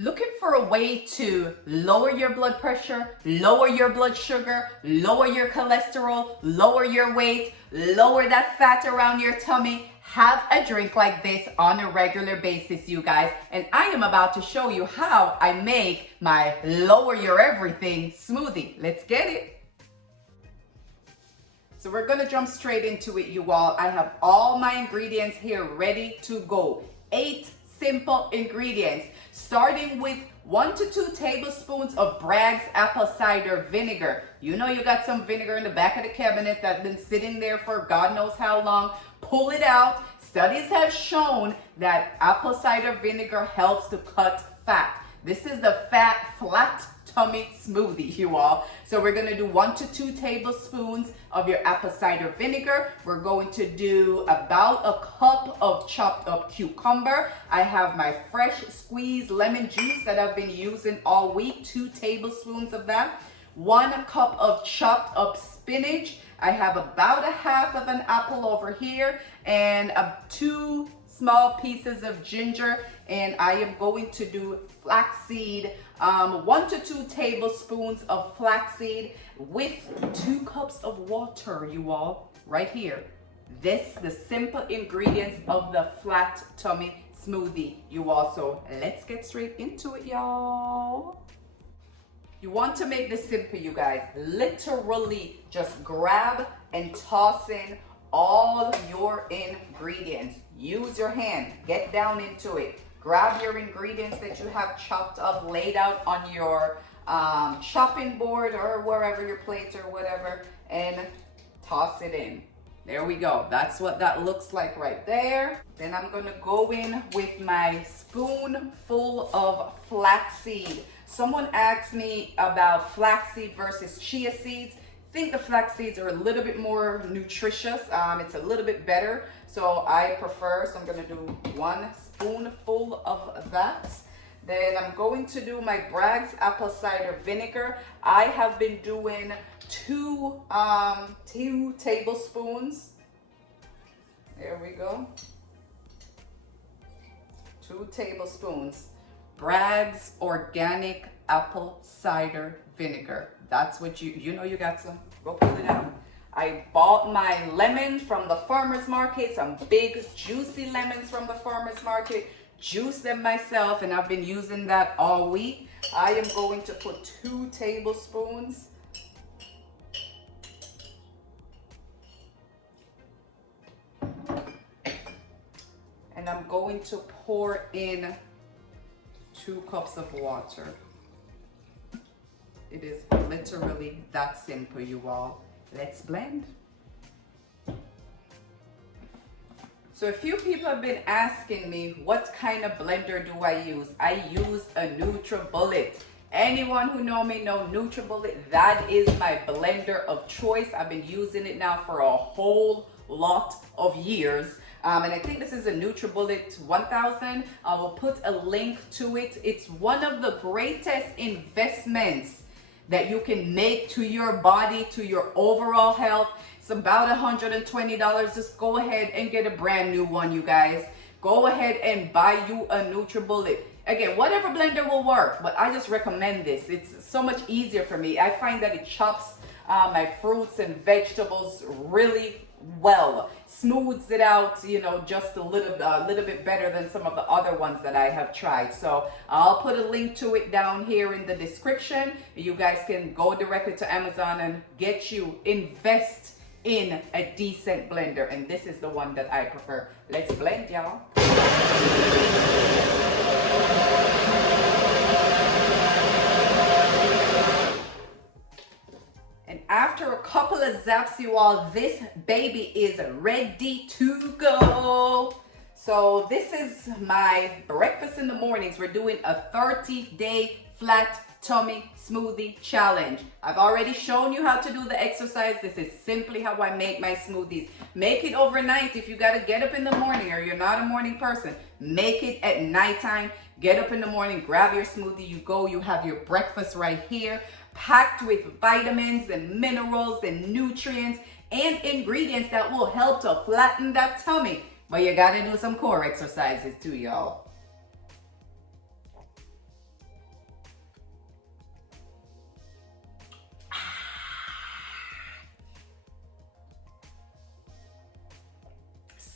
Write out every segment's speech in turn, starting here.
Looking for a way to lower your blood pressure, lower your blood sugar, lower your cholesterol, lower your weight, lower that fat around your tummy? Have a drink like this on a regular basis, you guys. And I am about to show you how I make my lower your everything smoothie. Let's get it. So we're gonna jump straight into it, you all. I have all my ingredients here ready to go. 8 simple ingredients, starting with 1 to 2 tablespoons of Bragg's apple cider vinegar. You know you got some vinegar in the back of the cabinet that's been sitting there for God knows how long. Pull it out. Studies have shown that apple cider vinegar helps to cut fat. This is the fat tummy smoothie, you all. So we're gonna do 1 to 2 tablespoons of your apple cider vinegar. We're going to do about a cup of chopped up cucumber. I have my fresh squeezed lemon juice that I've been using all week, 2 tablespoons of that. 1 cup of chopped up spinach. I have about a half of an apple over here and 2 small pieces of ginger, and I am going to do flaxseed, 1 to 2 tablespoons of flaxseed with 2 cups of water, you all, right here. This, the simple ingredients of the flat tummy smoothie, you all. So let's get straight into it, y'all. You want to make this simple, you guys. Literally just grab and toss in all your ingredients. Use your hand, get down into it. Grab your ingredients that you have chopped up, laid out on your chopping board or wherever your plate or whatever, and toss it in. There we go. That's what that looks like right there. Then I'm gonna go in with my spoonful of flaxseed. Someone asked me about flaxseed versus chia seeds. I think the flax seeds are a little bit more nutritious. It's a little bit better, so I prefer. So I'm gonna do 1 spoonful of that. Then I'm going to do my Bragg's apple cider vinegar. I have been doing 2 tablespoons. There we go. 2 tablespoons. Bragg's organic apple cider vinegar. That's what you know you got some. Go pull it out. I bought my lemons from the farmer's market, some big juicy lemons from the farmer's market, juiced them myself, and I've been using that all week. I am going to put 2 tablespoons. And I'm going to pour in 2 cups of water. It is literally that simple, you all. Let's blend. So a few people have been asking me what kind of blender do I use. I use a Nutribullet. Anyone who know me know Nutribullet. That is my blender of choice. I've been using it now for a whole lot of years. And I think this is a Nutribullet 1000. I will put a link to it. It's one of the greatest investments that you can make to your body, to your overall health. It's about $120. Just go ahead and get a brand new one, you guys. Go ahead and buy you a Nutribullet. Again, whatever blender will work, but I just recommend this. It's so much easier for me. I find that it chops my fruits and vegetables really well, smooths it out, you know, just a little bit better than some of the other ones that I have tried. So I'll put a link to it down here in the description. You guys can go directly to Amazon and invest in a decent blender, and this is the one that I prefer. Let's blend, y'all. And after a couple of zaps, you all, this baby is ready to go. So this is my breakfast in the mornings. We're doing a 30-day flat tummy smoothie challenge. I've already shown you how to do the exercise. This is simply how I make my smoothies. Make it overnight if you got to get up in the morning or you're not a morning person. Make it at nighttime. Get up in the morning, grab your smoothie, you go, you have your breakfast right here, packed with vitamins and minerals and nutrients and ingredients that will help to flatten that tummy. But you gotta do some core exercises too, y'all.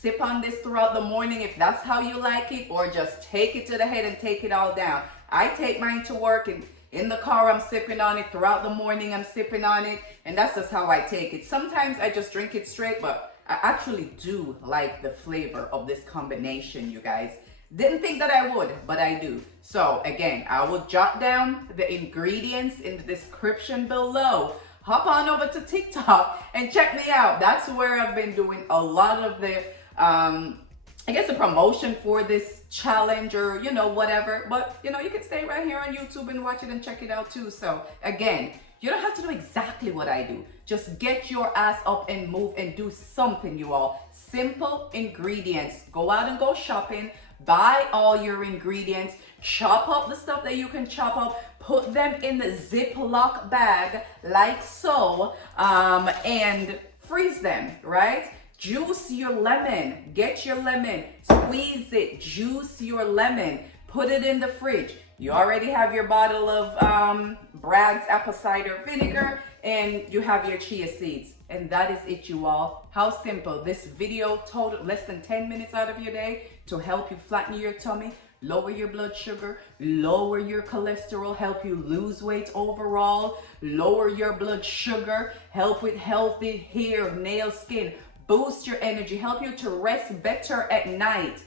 Sip on this throughout the morning if that's how you like it, or just take it to the head and take it all down. I take mine to work, and in the car I'm sipping on it. Throughout the morning I'm sipping on it, and that's just how I take it. Sometimes I just drink it straight, but I actually do like the flavor of this combination, you guys. Didn't think that I would, but I do. So again, I will jot down the ingredients in the description below. Hop on over to TikTok and check me out. That's where I've been doing a lot of the, I guess the promotion for this challenge, or, you know, whatever. But, you know, you can stay right here on YouTube and watch it and check it out too. So again, you don't have to do exactly what I do. Just get your ass up and move and do something, you all. Simple ingredients. Go out and go shopping. Buy all your ingredients. Chop up the stuff that you can chop up. Put them in the Ziploc bag like so, and freeze them, right? Juice your lemon. Get your lemon. Squeeze it. Juice your lemon. Put it in the fridge. You already have your bottle of Bragg's apple cider vinegar, and you have your chia seeds. And that is it, you all. How simple. This video total less than 10 minutes out of your day to help you flatten your tummy, lower your blood sugar, lower your cholesterol, help you lose weight overall, lower your blood sugar, help with healthy hair, nail, skin, boost your energy, help you to rest better at night.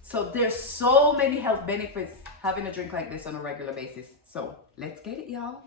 So there's so many health benefits having a drink like this on a regular basis. So let's get it, y'all.